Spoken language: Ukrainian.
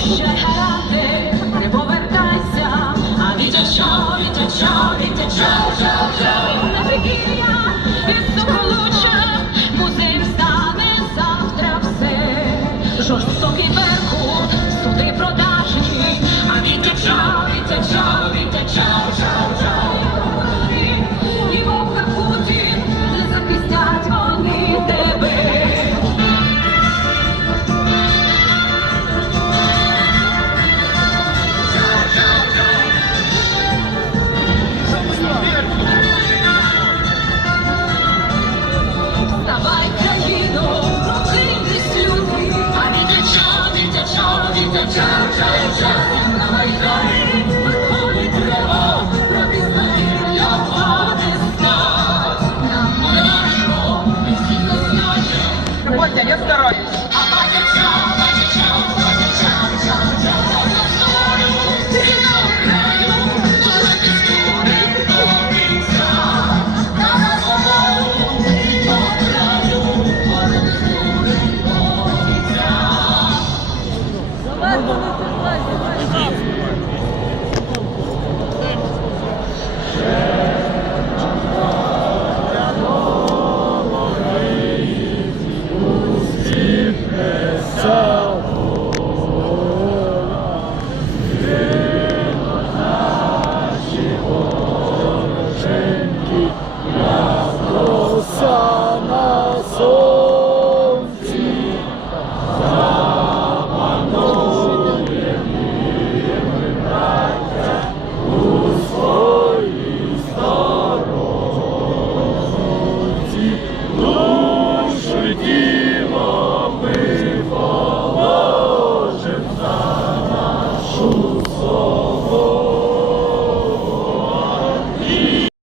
ще ти не повертайся, а вітячо, вітячо, вітячо. Катя, я стараюсь. Давай, давай, давай, давай.